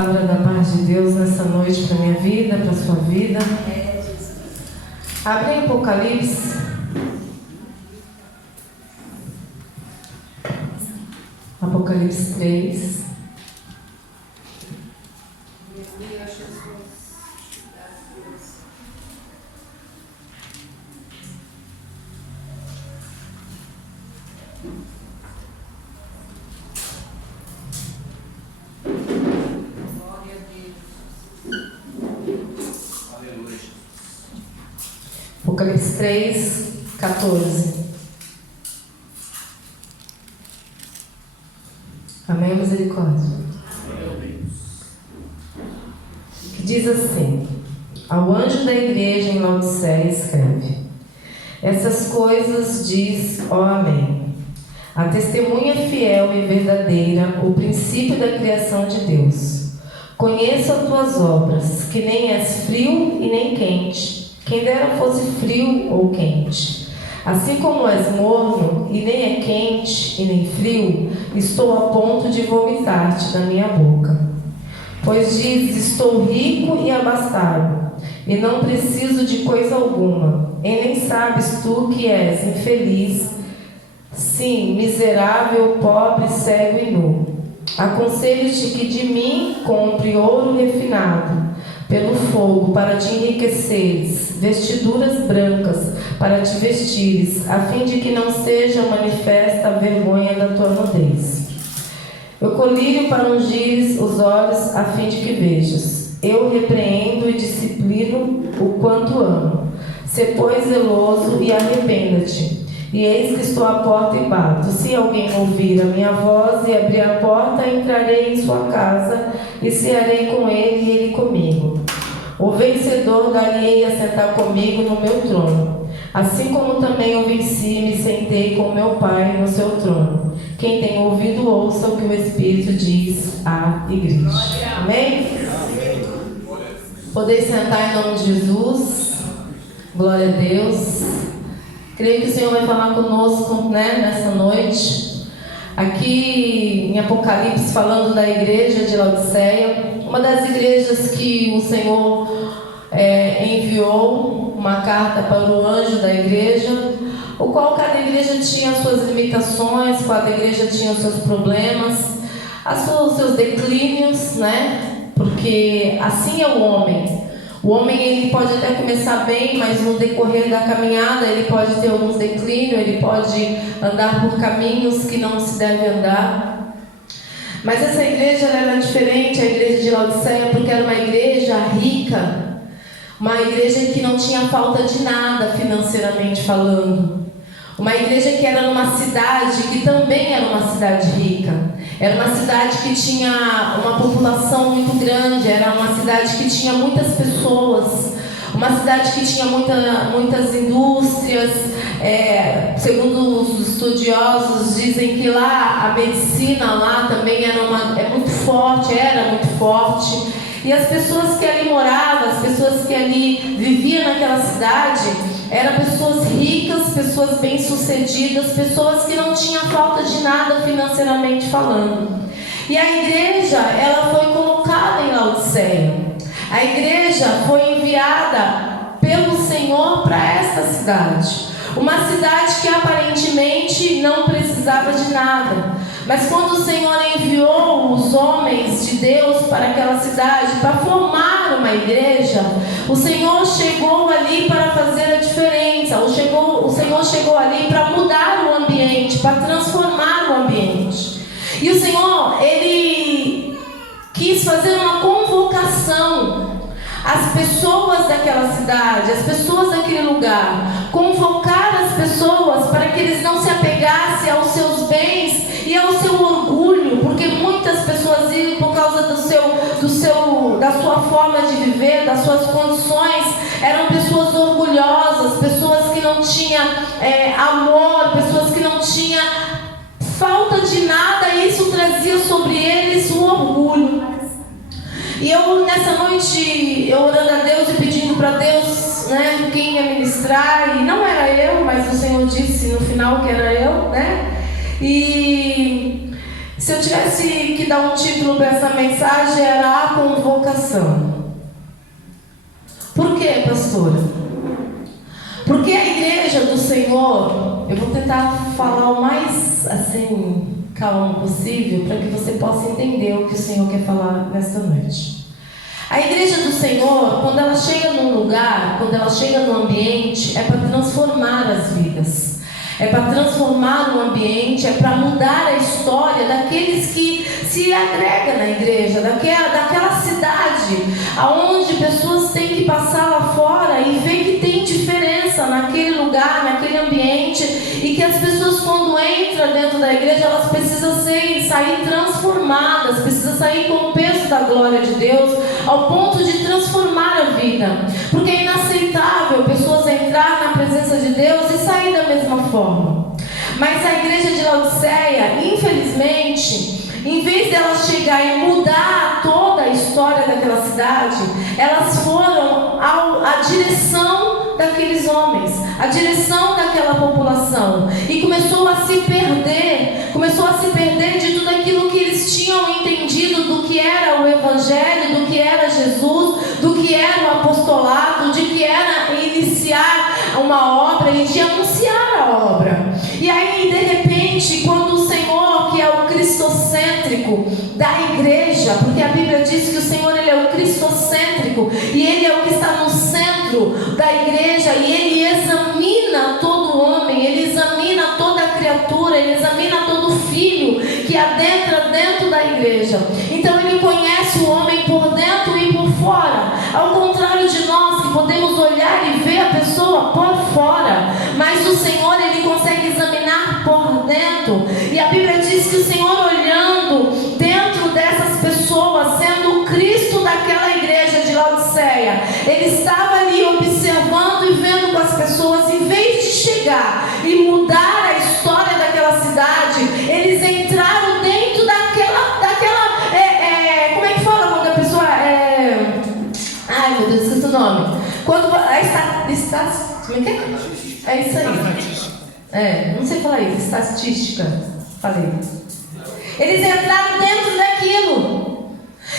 Palavra da paz de Deus nessa noite para minha vida, para sua vida. Abre em Apocalipse. Apocalipse 3. Apocalipse 3, 14. Amém, misericórdia? Que diz assim: ao anjo da igreja em Laodiceia escreve: essas coisas diz, ó Amém, a testemunha fiel e verdadeira, o princípio da criação de Deus. Conheço as tuas obras, que nem és frio e nem quente. Quem dera fosse frio ou quente. Assim como és morno e nem é quente e nem frio, estou a ponto de vomitar-te da minha boca. Pois dizes: estou rico e abastado, e não preciso de coisa alguma, e nem sabes tu que és infeliz, sim, miserável, pobre, cego e nu. Aconselho-te que de mim compre ouro refinado pelo fogo, para te enriqueceres, vestiduras brancas para te vestires, a fim de que não seja manifesta a vergonha da tua nudez. Eu colírio para ungires os olhos, a fim de que vejas. Eu repreendo e disciplino o quanto amo. Sê, pois, zeloso e arrependa-te. E eis que estou à porta e bato. Se alguém ouvir a minha voz e abrir a porta, entrarei em sua casa e cearei com ele e ele comigo. O vencedor dar-lhe-ei a sentar comigo no meu trono, assim como também eu venci e me sentei com meu Pai no seu trono. Quem tem ouvido, ouça o que o Espírito diz à igreja. Amém? Poder sentar em nome de Jesus. Glória a Deus. Creio que o Senhor vai falar conosco, nessa noite. Aqui em Apocalipse, falando da igreja de Laodiceia, uma das igrejas que o Senhor enviou uma carta para o anjo da igreja, o qual cada igreja tinha suas limitações, cada igreja tinha os seus problemas, os seus declínios, porque assim é o homem. O homem, ele pode até começar bem, mas no decorrer da caminhada ele pode ter alguns declínios, ele pode andar por caminhos que não se deve andar. Mas essa igreja era diferente, a igreja de Laodiceia, porque era uma igreja rica, uma igreja que não tinha falta de nada financeiramente falando. Uma igreja que era numa cidade que também era uma cidade rica. Era uma cidade que tinha uma população muito grande, era uma cidade que tinha muitas pessoas, uma cidade que tinha muitas indústrias. Segundo os estudiosos, dizem que lá a medicina lá também era muito forte. E as pessoas que ali moravam, as pessoas que ali viviam naquela cidade, eram pessoas ricas, pessoas bem-sucedidas, pessoas que não tinham falta de nada financeiramente falando. E a igreja, ela foi colocada em Laodiceia. A igreja foi enviada pelo Senhor para essa cidade. Uma cidade que aparentemente não precisava de nada. Mas quando o Senhor enviou os homens de Deus para aquela cidade, para formar uma igreja, o Senhor chegou ali para fazer a diferença. O Senhor chegou ali para mudar o ambiente, para transformar o ambiente. E o Senhor, Ele quis fazer uma convocação às pessoas daquela cidade, às pessoas daquele lugar, convocar as pessoas para que eles não se apegassem aos seus bens e ao seu orgulho, porque muitas pessoas iam por causa da sua forma de viver, das suas condições, eram pessoas orgulhosas, pessoas que não tinham amor, pessoas que não tinham falta de nada, e isso trazia sobre eles o orgulho. E eu, nessa noite, orando a Deus e pedindo para Deus, quem ia ministrar, e não era eu, mas o Senhor disse no final que era eu, E Se eu tivesse que dar um título para essa mensagem, era a convocação. Por quê, pastora? Porque a igreja do Senhor, eu vou tentar falar o mais assim calmo possível para que você possa entender o que o Senhor quer falar nesta noite. A igreja do Senhor, quando ela chega num lugar, quando ela chega num ambiente, é para transformar as vidas. É para transformar o ambiente, é para mudar a história daqueles que se agregam na igreja, daquela cidade, aonde pessoas têm que passar lá fora e ver que tem diferença naquele lugar, naquele ambiente, e que as pessoas, quando entram dentro da igreja, elas precisam sair transformadas, precisam sair com o peso da glória de Deus, ao ponto de transformar a vida. Porque é inaceitável pessoas entrar na presença de Deus e sair da mesma forma. Mas a igreja de Laodiceia, infelizmente, em vez dela chegar e mudar toda a história daquela cidade, elas foram à direção daqueles homens, à direção daquela população, e começou a se perder de tudo aquilo que eles tinham entendido do que era o Evangelho, do que era Jesus, do que era o apostolado, de que era iniciar uma obra e de anunciar a obra. E aí, de repente, quando o Senhor, que é o cristocêntrico da igreja, porque a Bíblia diz que o Senhor, ele é o cristocêntrico, e ele é o que está no centro da igreja, e ele examina todo homem, ele examina toda criatura, ele examina todo filho que adentra dentro da igreja. Então ele conhece o homem por dentro e por fora, ao contrário de nós, que podemos olhar e ver a pessoa por fora, mas o Senhor, ele consegue examinar por dentro. E a Bíblia diz que o Senhor, olhando dentro dessas pessoas, sendo o Cristo daquela igreja de Laodiceia, ele estava ali observando e vendo com as pessoas, em vez de chegar e mudar a história daquela cidade, eles entraram dentro daquela como é que fala quando a pessoa ai meu Deus, esqueci o nome. Quando como é que é? É isso aí. Não sei falar isso, estatística. Falei. Eles entraram dentro daquilo.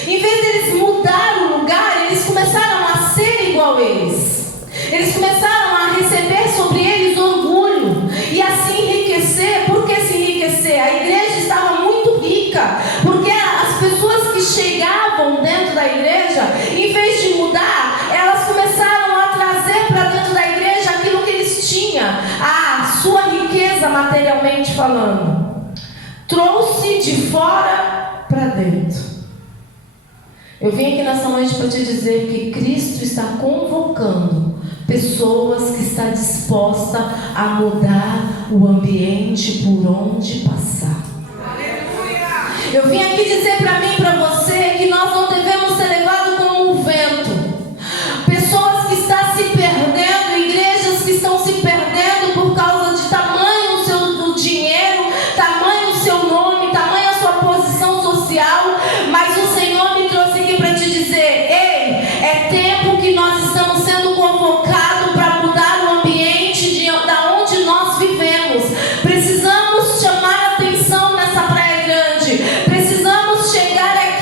Em vez deles mudar o lugar, eles começaram a ser igual a eles. Eles começaram a receber sobre eles orgulho e a se enriquecer. Por que se enriquecer? A igreja estava muito rica, porque as pessoas que chegavam dentro da igreja, em vez de mudar, elas começaram a trazer para dentro da igreja aquilo que eles tinham, a sua riqueza materialmente falando. Trouxe de fora para dentro. Eu vim aqui nessa noite para te dizer que Cristo está convocando pessoas que estão dispostas a mudar o ambiente por onde passar. Eu vim aqui dizer para mim e para você que nós não devemos ser levados como um vento. Pessoas que estão se perdendo, igrejas que estão se perdendo por causa de tamanho do dinheiro, tamanho o seu nome, tamanho a sua posição social. Mas o Senhor me trouxe aqui para te dizer: ei, é tempo que nós estamos sendo convocados para mudar o ambiente da onde nós vivemos. Precisamos chamar a atenção nessa praia grande. Precisamos chegar aqui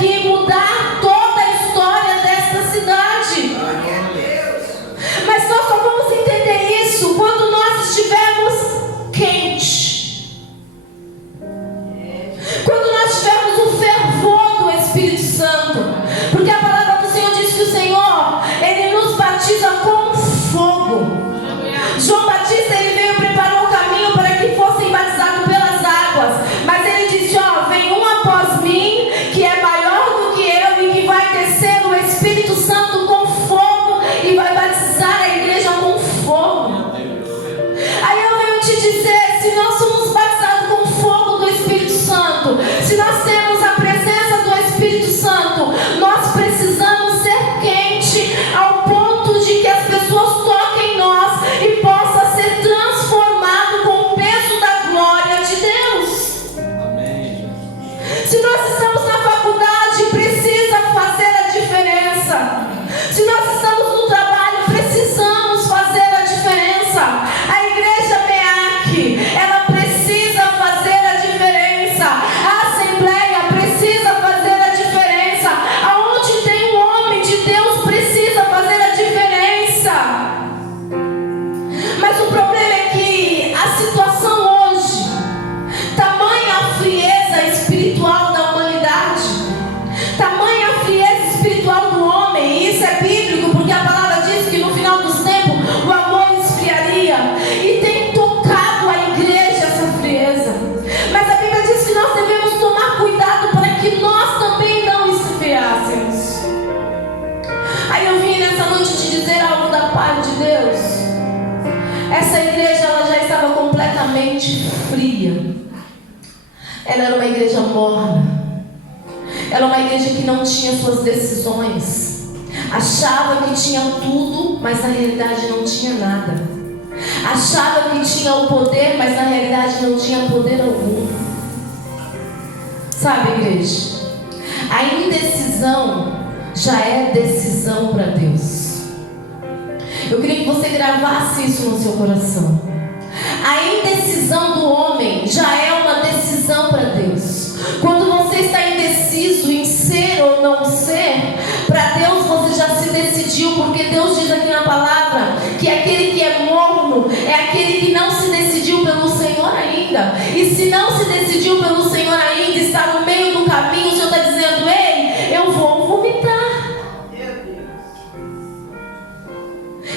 espiritual do homem. E isso é bíblico, porque a palavra diz que no final dos tempos o amor esfriaria. E tem tocado a igreja essa frieza. Mas a Bíblia diz que nós devemos tomar cuidado para que nós também não esfriássemos. Aí eu vim nessa noite te dizer algo da parte de Deus. Essa igreja, ela já estava completamente fria. Ela era uma igreja morna. Ela era uma igreja que não tinha suas decisões. Achava que tinha tudo, mas na realidade não tinha nada. Achava que tinha o poder, mas na realidade não tinha poder algum. Sabe, igreja? A indecisão já é decisão para Deus. Eu queria que você gravasse isso no seu coração. A indecisão do homem já é uma decisão para Deus. Quando você está indeciso em ser ou não ser, para Deus você já se decidiu, porque Deus diz aqui na palavra que aquele que é morno é aquele que não se decidiu pelo Senhor ainda. E se não se decidiu pelo Senhor ainda, está no meio do caminho, o Senhor está dizendo: ei, eu vou vomitar.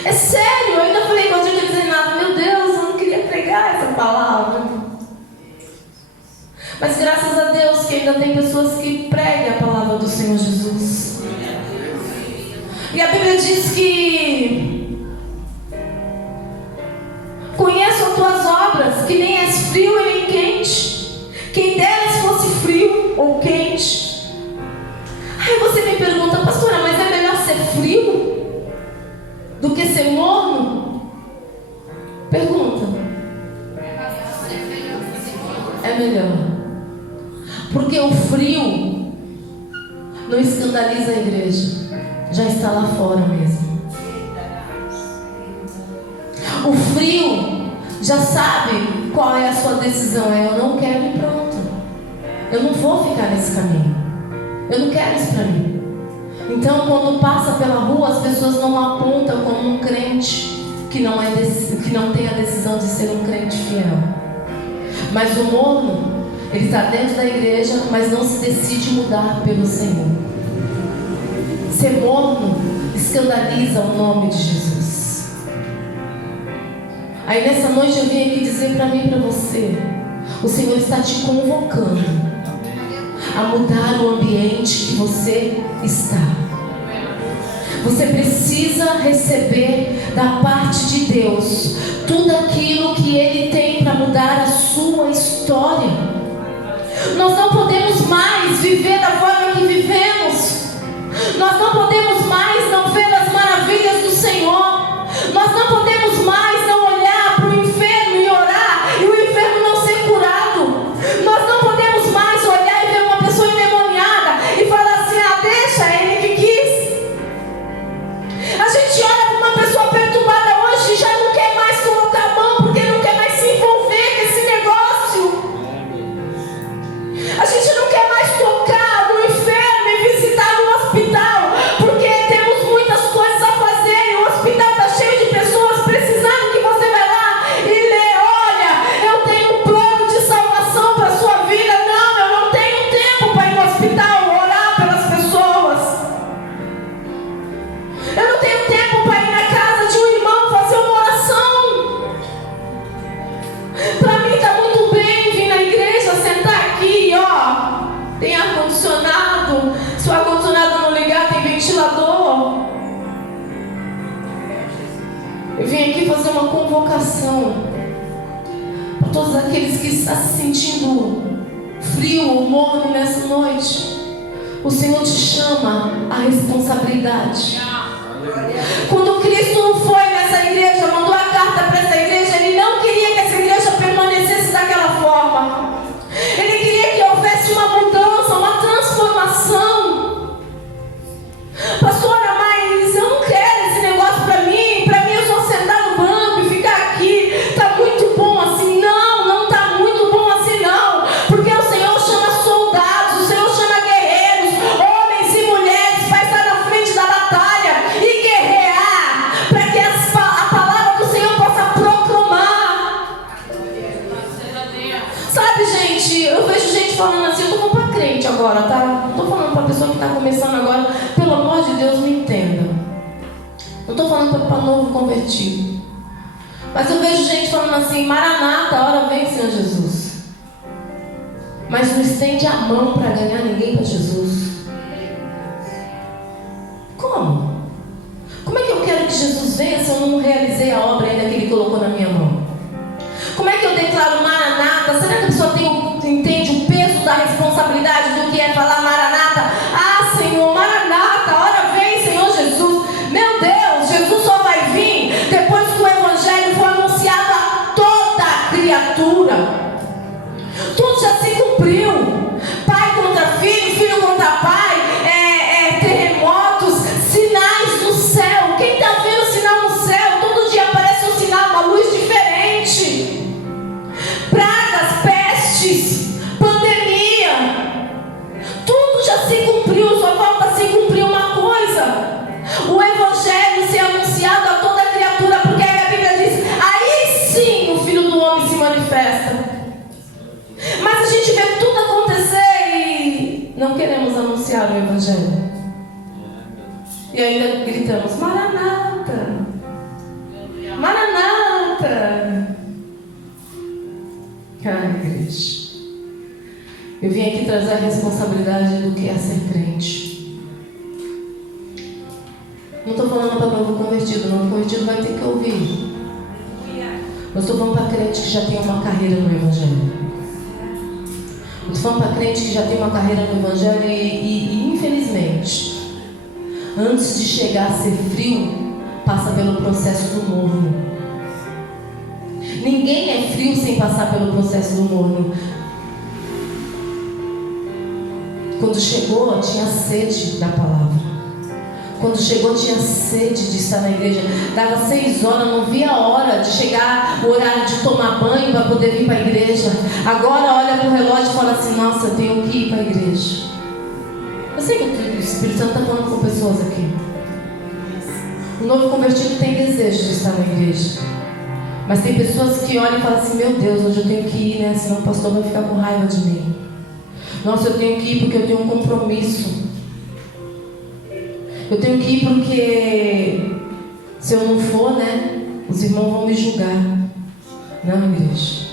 É sério, eu ainda falei quando eu ia dizer nada, meu Deus, eu não queria pregar essa palavra. Mas graças a Deus que ainda tem pessoas que pregam a palavra do Senhor Jesus. E a Bíblia diz que conheço as tuas obras, que nem és frio e nem quente. Quem deras fosse frio ou quente. Aí você me pergunta: pastora, mas é melhor ser frio do que ser morno? Pergunta. É melhor. Porque o frio não escandaliza a igreja. Já está lá fora mesmo. O frio já sabe qual é a sua decisão. É: eu não quero ir, pronto. Eu não vou ficar nesse caminho. Eu não quero isso para mim. Então, quando passa pela rua, as pessoas não apontam como um crente que não tem a decisão de ser um crente fiel. Mas o morno, ele está dentro da igreja, mas não se decide mudar pelo Senhor. Ser morno escandaliza o nome de Jesus. Aí nessa noite eu vim aqui dizer para mim e para você: o Senhor está te convocando a mudar o ambiente que você está. Você precisa receber da parte de Deus tudo aquilo que Ele tem para mudar a sua história. Nós não podemos mais viver da forma que vivemos. Nós não podemos mais não ver as maravilhas do Senhor. Nós não podemos mais não olhar para o enfermo e orar e o enfermo não ser curado. Nós não podemos mais olhar e ver uma pessoa endemoniada e falar assim: ah, deixa, ele que quis. A gente olha para uma pessoa perturbada hoje e já não quer mais colocar a mão, porque não quer mais se envolver com esse negócio. A gente não quer mais tocar no enfermo e visitar no hospital, porque temos muitas coisas a fazer e o hospital está cheio de pessoas precisando que você vai lá e lê: olha, eu tenho um plano de salvação para a sua vida. Não, eu não tenho tempo para ir no hospital orar pelas pessoas. Eu não tenho tempo para ir na casa de um irmão fazer uma oração. Para mim está muito bem vir na igreja, sentar aqui, ó. Tem ar-condicionado. Se o ar-condicionado não ligar, tem ventilador. Eu vim aqui fazer uma convocação para todos aqueles que estão se sentindo frio ou morno nessa noite. O Senhor te chama à responsabilidade. Quando Cristo não foi nessa igreja, mandou a carta para essa igreja, Ele não queria que essa igreja permanecesse daquela forma. Ele queria que houvesse uma mudança, uma transformação. Pastora, mas eu não quero esse negócio para mim. Para mim, eu só sentar no banco e ficar aqui. Está muito bom assim. Não, não está muito bom assim não. Porque o Senhor chama soldados, o Senhor chama guerreiros, homens e mulheres, para estar na frente da batalha e guerrear, para que a palavra do Senhor possa proclamar. Sabe, gente, eu vejo gente falando assim: eu tô falando para crente agora, tá? Não tô falando para pessoa que está começando agora, pelo amor de Deus, me entenda. Não estou falando para novo convertido. Mas eu vejo gente falando assim: Maranata, a hora vem, Senhor Jesus. Mas não estende a mão para ganhar ninguém para Jesus. Como? Como é que eu quero que Jesus venha se eu não realizei a obra ainda que Ele colocou na minha mão? Como é que eu declaro Maranata? Será que a pessoa entende o peso da responsabilidade do que é falar Maranata? Ah, Senhor, Maranata, a hora vem, Senhor Jesus. Meu Deus, Jesus só vai vir depois que o Evangelho for anunciado a toda a criatura. Tudo já se cumpriu. Pai contra filho, filho contra pai, terremotos, sinais no céu. Quem está vendo sinal no céu? Todo dia aparece um sinal, uma luz diferente. Pragas, pestes, pandemia, tudo já se cumpriu. Só falta se cumprir uma coisa: o Evangelho ser anunciado a toda a criatura. Porque aí a Bíblia diz: aí sim o Filho do Homem se manifesta. Mas a gente vê tudo acontecer e não queremos anunciar o Evangelho. E ainda gritamos: Maranata, Maranata. Ah, igreja, eu vim aqui trazer a responsabilidade do que é ser crente. Não estou falando para novo convertido. Novo convertido vai ter que ouvir. Eu estou falando para crente que já tem uma carreira no Evangelho. Eu estou falando para crente que já tem uma carreira no Evangelho e infelizmente, antes de chegar a ser frio, passa pelo processo do morno. Ninguém é frio sem passar pelo processo do morno. Quando chegou, tinha sede da palavra. Quando chegou, tinha sede de estar na igreja. Dava 6 horas, não via a hora de chegar o horário de tomar banho para poder vir para a igreja. Agora olha para o relógio e fala assim: nossa, eu tenho que ir para a igreja. Eu sei que o Espírito Santo está falando com pessoas aqui. O novo convertido tem desejo de estar na igreja. Mas tem pessoas que olham e falam assim: meu Deus, hoje eu tenho que ir, né? Senão o pastor vai ficar com raiva de mim. Nossa, eu tenho que ir porque eu tenho um compromisso. Eu tenho que ir porque se eu não for, né, os irmãos vão me julgar. Não, igreja.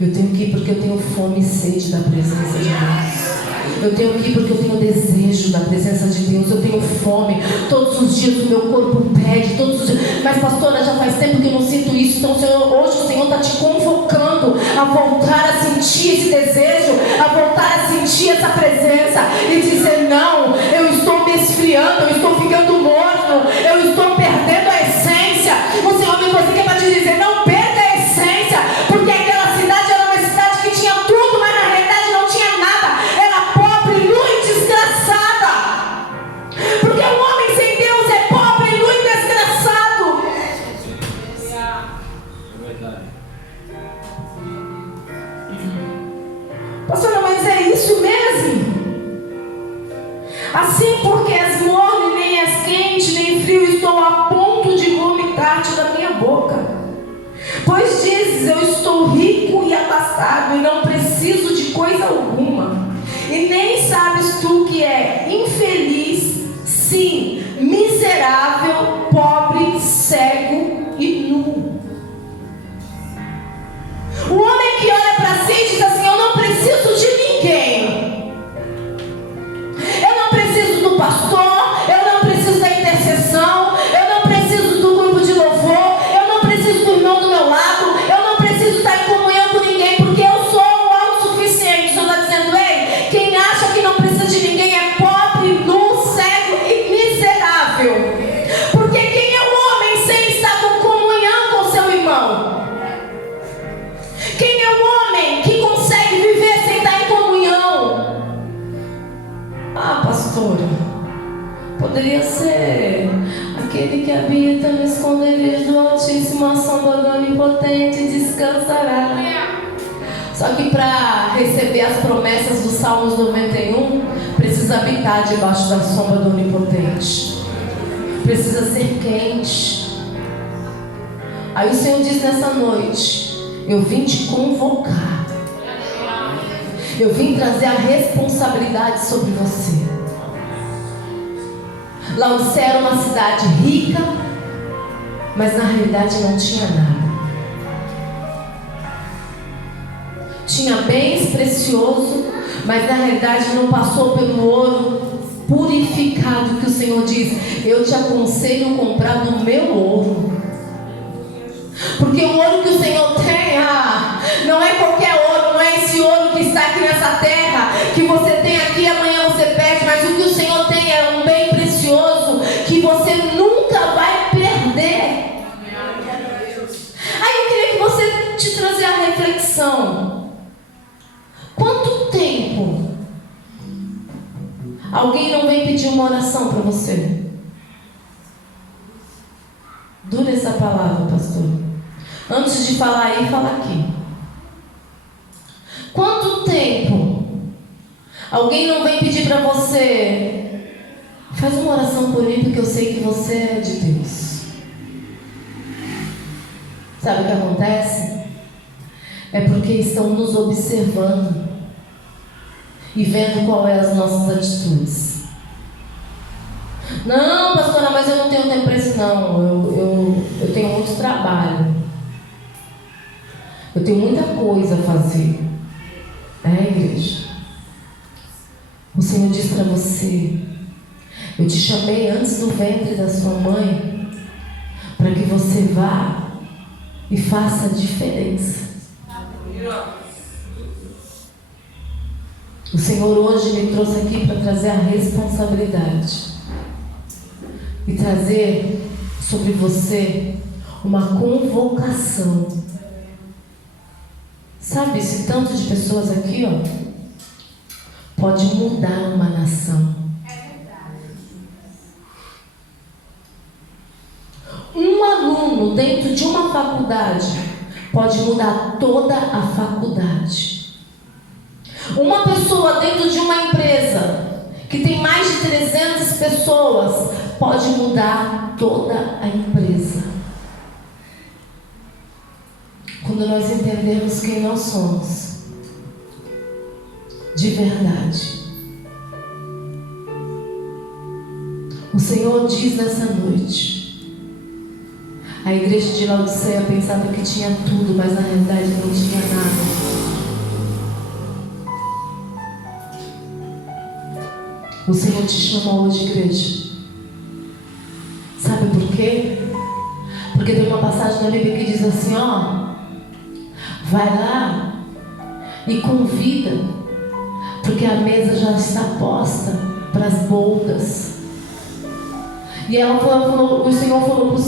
Eu tenho que ir porque eu tenho fome e sede da presença de Deus. Eu tenho que ir porque eu tenho desejo da presença de Deus. Eu tenho fome. Todos os dias o meu corpo pede. Todos os dias. Mas pastora, já faz tempo que eu não sinto isso. Então hoje o Senhor está te convocando a voltar a sentir esse desejo, a voltar a sentir essa presença e dizer: não, eu estou me esfriando, eu estou ficando morno, eu estou perdendo a essência. O Senhor me trouxe aqui para te dizer: não perca a essência. Porque aquela cidade era uma cidade que tinha tudo, mas na realidade não tinha nada. Era pobre, nu e desgraçada. Porque um homem sem Deus é pobre, nu e desgraçado. É verdade. Pastora, mas é isso mesmo? Assim, porque és morno, nem és quente, nem frio, estou a ponto de vomitar-te da minha boca. Pois dizes: eu estou rico e abastado, e não preciso de coisa alguma. E nem sabes tu que é infeliz, sim, miserável, pobre, cego e nu. O homem que olha para si e diz assim: eu não preciso de ninguém. Eu não preciso do pastor, eu não preciso da intercessão, eu não preciso do grupo de louvor, eu não preciso do irmão do meu lado, eu não preciso estar em comunhão com ninguém, porque eu sou o autossuficiente. O Senhor está dizendo: ei, quem acha que não precisa de ninguém é pobre, nu, cego e miserável. Porque quem é o homem sem estar com comunhão com seu irmão? Quem é o homem que consegue viver sem estar em comunhão? Ah, pastora, poderia ser aquele que habita no esconderijo do Altíssimo, a sombra do Onipotente descansará. Só que para receber as promessas dos Salmos 91, precisa habitar debaixo da sombra do Onipotente. Precisa ser quente. Aí o Senhor diz nessa noite: eu vim te convocar. Eu vim trazer a responsabilidade sobre você. Laodicea era uma cidade rica, mas na realidade não tinha nada. Tinha bens preciosos, mas na realidade não passou pelo ouro purificado, que o Senhor diz: eu te aconselho a comprar do meu ouro. Porque o ouro que o Senhor tem, não é qualquer ouro, não é esse ouro que está aqui nessa terra, que você tem aqui e amanhã você perde, mas o que o Senhor tem é um bem precioso, que você nunca vai perder. Aí eu queria que você te trazer a reflexão. Quanto tempo alguém não vem pedir uma oração para você? Dura essa palavra, pastor. Antes de falar aí, fala aqui. Quanto tempo alguém não vem pedir para você: faz uma oração por mim, porque eu sei que você é de Deus? Sabe o que acontece? É porque estão nos observando e vendo qual é as nossas atitudes. Não, pastora, mas eu não tenho tempo para isso não. Eu tenho muito trabalho. Eu tenho muita coisa a fazer. Igreja? O Senhor diz para você: eu te chamei antes do ventre da sua mãe, para que você vá e faça a diferença. O Senhor hoje me trouxe aqui para trazer a responsabilidade e trazer sobre você uma convocação. Sabe, esse tanto de pessoas aqui, pode mudar uma nação. Um aluno dentro de uma faculdade pode mudar toda a faculdade. Uma pessoa dentro de uma empresa que tem mais de 300 pessoas pode mudar toda a empresa. Quando nós entendemos quem nós somos de verdade. O Senhor diz nessa noite: a igreja de Laodiceia pensava que tinha tudo, mas na realidade não tinha nada. O Senhor te chamou hoje, igreja. Sabe por quê? Porque tem uma passagem na Bíblia que diz assim, vai lá e convida, porque a mesa já está posta para as bodas. E ela falou, o Senhor falou para os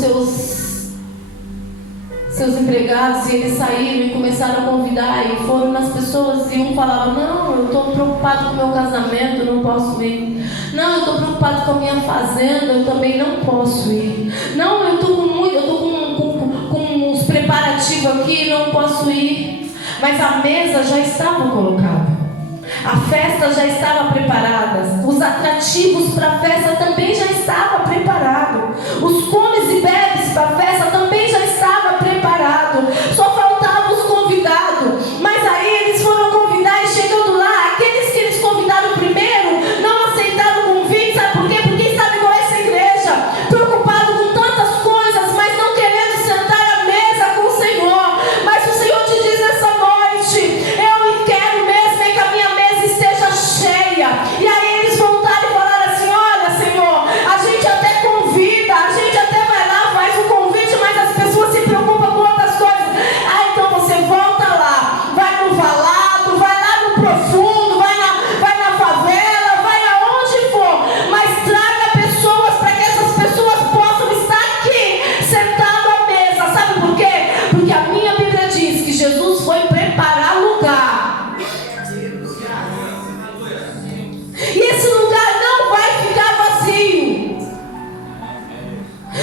seus empregados, e eles saíram e começaram a convidar, e foram nas pessoas, e um falava: não, eu estou preocupado com o meu casamento, eu não posso ir. Não, eu estou preocupado com a minha fazenda, eu também não posso ir. Não, eu estou com os preparativos aqui, não posso ir. Mas a mesa já estava colocada, a festa já estava preparada, os atrativos para a festa também já estavam preparados, os comes e bebes para a festa também já estavam preparados, só faltavam os convidados. Mas aí eles foram convidar, e chegando lá, aqueles que eles convidaram primeiro não aceitaram o convite. Sabe por quê? Porque sabe igual essa igreja, preocupado com tantas coisas, mas não querendo sentar à mesa com o Senhor. Mas o Senhor te diz nessa noite: eu quero mesmo é que a minha mesa esteja cheia. E aí eles voltaram e falaram assim: olha, Senhor, a gente até convida, a gente até vai lá, faz o convite, mas as pessoas se preocupam com outras coisas. Então você volta lá, vai no valado, vai lá no profundo, vai na favela, vai aonde for, mas traga pessoas para que essas pessoas possam estar aqui, sentado à mesa. Sabe por quê? Porque a minha Bíblia diz que Jesus foi preparar lugar. E esse lugar não vai ficar vazio.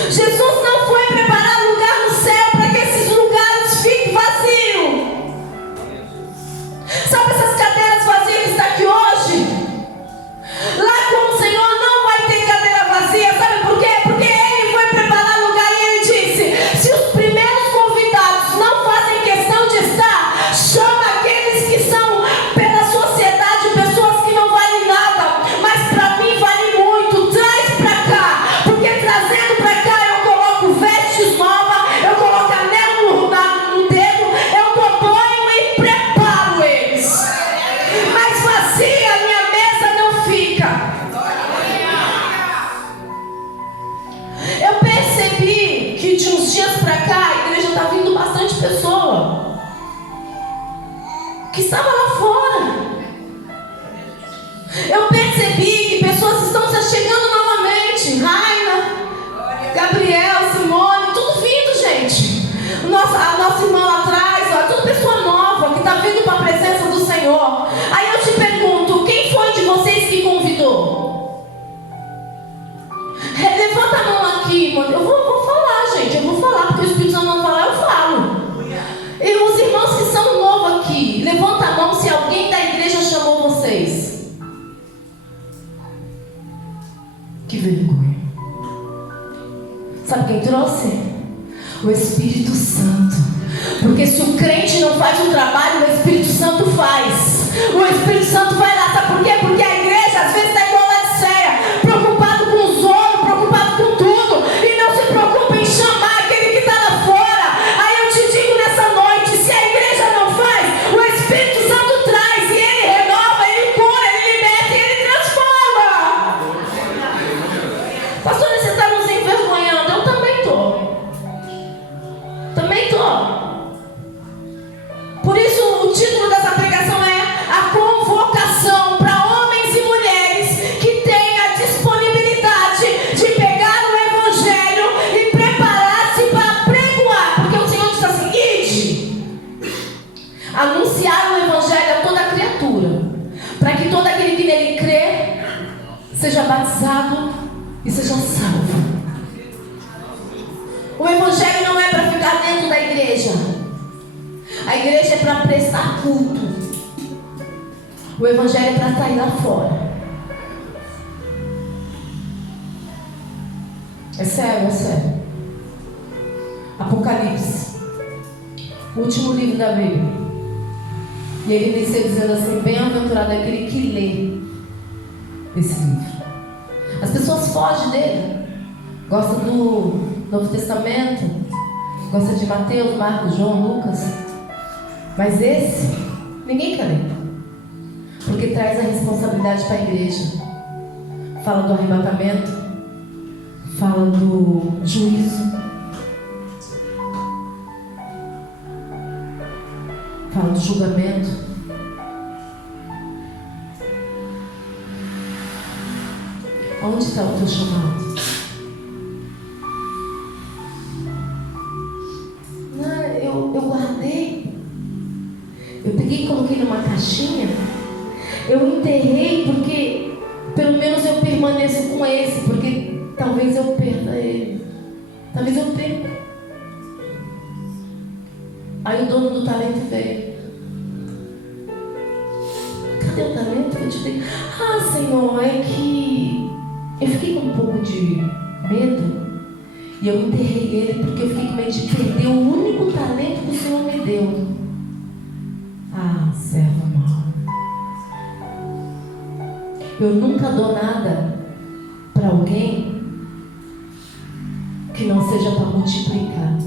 Jesus não foi preparar lugar no céu para que esses lugares fiquem vazios. Sabe essas cadeiras vazias que estão aqui hoje? Lá com o Senhor não vai ter cadeira vazia. Sabe por quê? Porque Ele foi preparar lugar, e Ele disse: se os primeiros convidados não fazem questão de estar, chama aqueles que são pela sociedade pessoas que não valem nada, mas para mim vale muito. Traz para cá, dias pra cá, a igreja está vindo bastante pessoa que estava lá fora. Eu percebi que pessoas estão se chegando novamente. Raina, Gabriel, Simone, tudo vindo, gente. A nossa irmã lá atrás, ó, tudo pessoa nova que está vindo para a presença do Senhor. Aí eu te pergunto, quem foi de vocês que convidou? Levanta a mão aqui, mano. Eu vou falar, gente. Eu vou falar, porque o Espírito Santo não falar, eu falo. E os irmãos que são novos aqui, levanta a mão se alguém da igreja chamou vocês. Que vergonha. Sabe quem trouxe? O Espírito Santo. Porque se o crente não faz o trabalho, o Espírito Santo faz. O Espírito Santo vai lá, sabe por quê? Porque a igreja às vezes está igual a Laodiceia, preocupado com os outros, preocupado com tudo, e não se preocupa em chamar aquele que está lá fora. Aí eu te digo nessa noite, se a igreja não faz, o Espírito Santo traz, e ele renova, ele cura, ele liberta e ele transforma. Pastor, você está nos envergonhando? Eu também estou. Também estou. Por isso o título dessa pregação é a convocação para homens e mulheres que têm a disponibilidade de pegar o Evangelho e preparar-se para pregoar. Porque o Senhor diz assim: ide, anunciar o Evangelho a toda criatura, para que todo aquele que nele crê seja batizado e seja salvo. O Evangelho não é para ficar dentro da igreja. A igreja é para prestar culto. O Evangelho é para sair lá fora. É sério, é sério. Apocalipse, o último livro da Bíblia. E ele inicia dizendo assim: bem-aventurado é aquele que lê esse livro. As pessoas fogem dele. Gostam do Novo Testamento, gosta de Mateus, Marcos, João, Lucas. Mas esse, ninguém quer ler. Porque traz a responsabilidade para a igreja. Fala do arrebatamento, fala do juízo, fala do julgamento. Onde está o teu chamado? Eu guardei. Eu peguei e coloquei numa caixinha. Eu enterrei porque pelo menos eu permaneço com esse. Porque talvez eu perda ele. Talvez eu perca. Aí o dono do talento veio. Cadê o talento? Eu te dei. Ah, Senhor, é que eu fiquei com um pouco de medo. E eu enterrei ele porque eu fiquei com medo de perder o único talento que o Senhor me deu. Ah, servo mau. Eu nunca dou nada para alguém que não seja para multiplicar.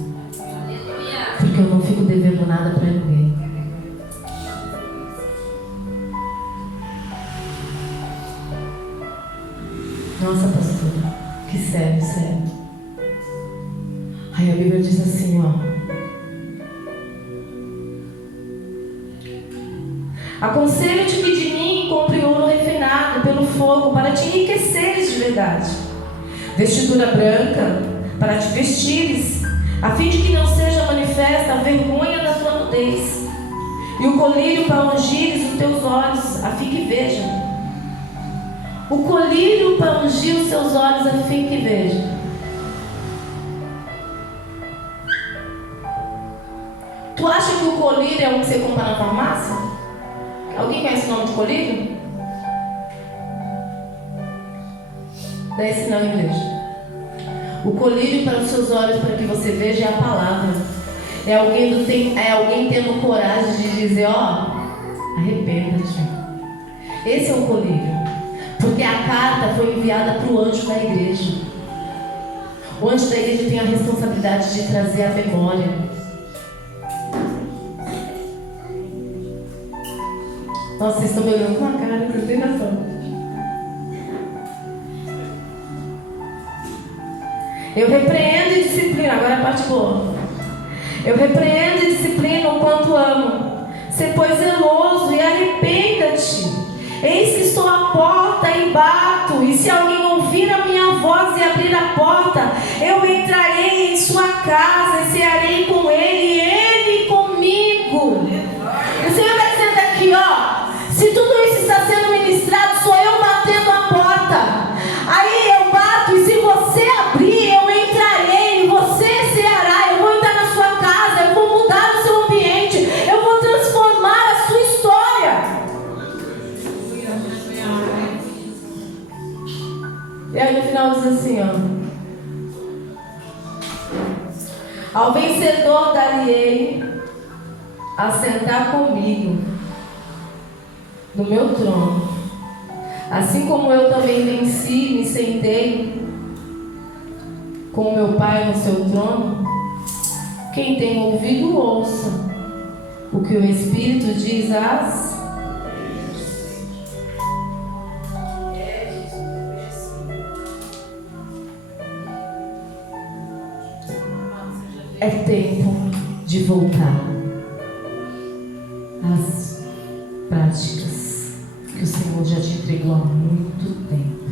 Porque eu não fico devendo nada para ninguém. Nossa, pastora, que sério, sério. Aí a Bíblia diz assim, ó: aconselho-te que de mim compre ouro refinado pelo fogo, para te enriqueceres de verdade, vestidura branca para te vestires, a fim de que não seja manifesta a vergonha da tua nudez, e o colírio para ungires os teus olhos, a fim que veja. O colírio para ungir os seus olhos, a fim que veja. Tu acha que o colírio é um que você compra na farmácia? Alguém conhece o nome de colírio? Daí esse não, igreja. O colírio para os seus olhos, para que você veja, é a palavra. É alguém tendo coragem de dizer: ó, arrependa-te. Esse é o colírio. Porque a carta foi enviada para o anjo da igreja. O anjo da igreja tem a responsabilidade de trazer a memória. Nossa, vocês estão me olhando com a cara, vocês têm noção. Eu repreendo e disciplino disciplino, agora é a parte boa. Eu repreendo e disciplino o quanto amo. Sê, pois, zeloso e arrependa-te. Eis que estou à porta e bato, e se alguém ouvir a minha voz e abrir a porta, eu entrarei em sua casa e cearei com ele e ele comigo. O Senhor está dizendo aqui, ó, se tudo isso está sendo ministrado, sou eu batendo a porta. Aí eu bato, e se você abrir, eu entrarei, e você ceará, eu vou entrar na sua casa, eu vou mudar o seu ambiente, eu vou transformar a sua história. E aí no final diz assim, ó: ao vencedor darei a sentar comigo no meu trono, assim como eu também venci, me sentei com meu Pai no seu trono. Quem tem ouvido, ouça o que o Espírito diz às... É tempo de voltar às práticas que o Senhor já te entregou há muito tempo.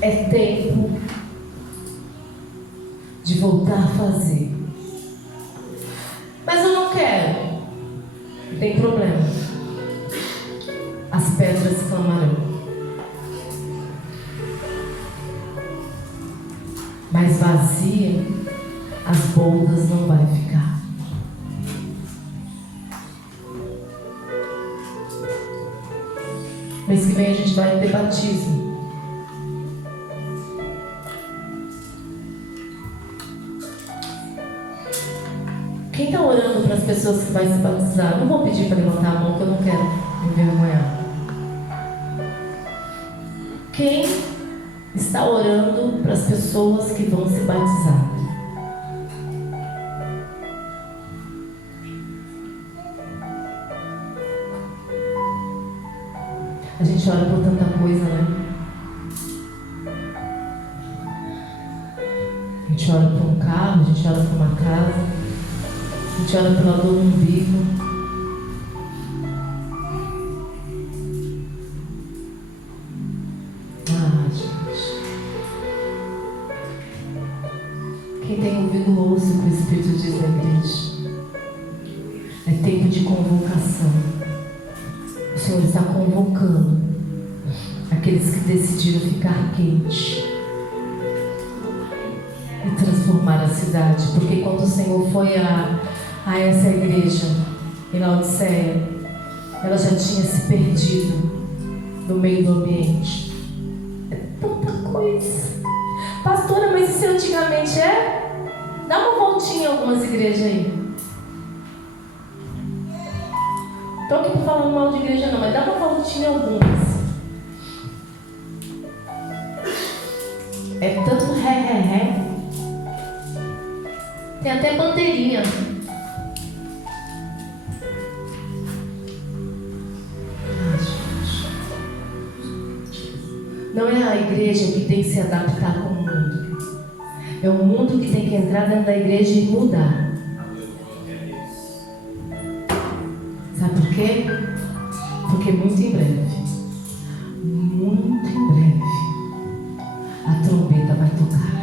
É tempo de voltar a fazer. Mas eu não quero. Não tem problema. As pedras clamarão. Mas vazia, as boldas não vai ficar. Mês que vem a gente vai ter batismo. Quem está orando para as pessoas que vai se batizar? Não vou pedir para levantar a mão, que eu não quero me envergonhar. Quem está orando para as pessoas que vão se batizar? A gente ora por tanta coisa, né? A gente ora por um carro, a gente ora por uma casa, a gente ora pela dor no umbigo. Quem tem ouvido, ouça o que o Espírito diz à igreja. É tempo de convocação. O Senhor está convocando aqueles que decidiram ficar quente e transformar a cidade. Porque quando o Senhor foi a essa igreja em Laodiceia, ela já tinha se perdido no meio do ambiente. É tanta coisa. Pastora, mas isso antigamente é? Dá uma voltinha em algumas igrejas aí. Estou aqui falando mal de igreja não, mas dá uma voltinha em algumas. É tanto ré. Tem até bandeirinha. Não é a igreja que tem que se adaptar com o mundo. É o mundo que tem que entrar dentro da igreja e mudar. Sabe por quê? Porque muito em breve, a trombeta vai tocar.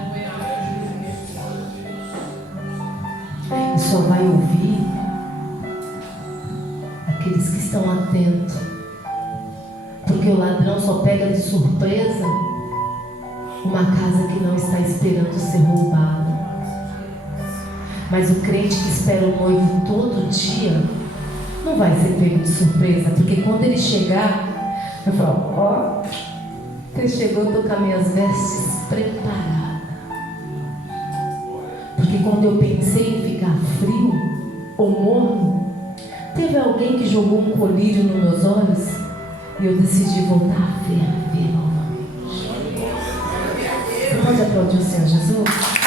E só vai ouvir aqueles que estão atentos. Porque o ladrão só pega de surpresa uma casa que não está esperando ser roubada. Mas o crente que espera o noivo todo dia não vai ser pego de surpresa, porque quando ele chegar, eu falo: ó, você chegou, eu estou com as minhas vestes preparadas. Porque quando eu pensei em ficar frio ou morno, teve alguém que jogou um colírio nos meus olhos e eu decidi voltar a ferver novamente. Você pode aplaudir o Senhor Jesus?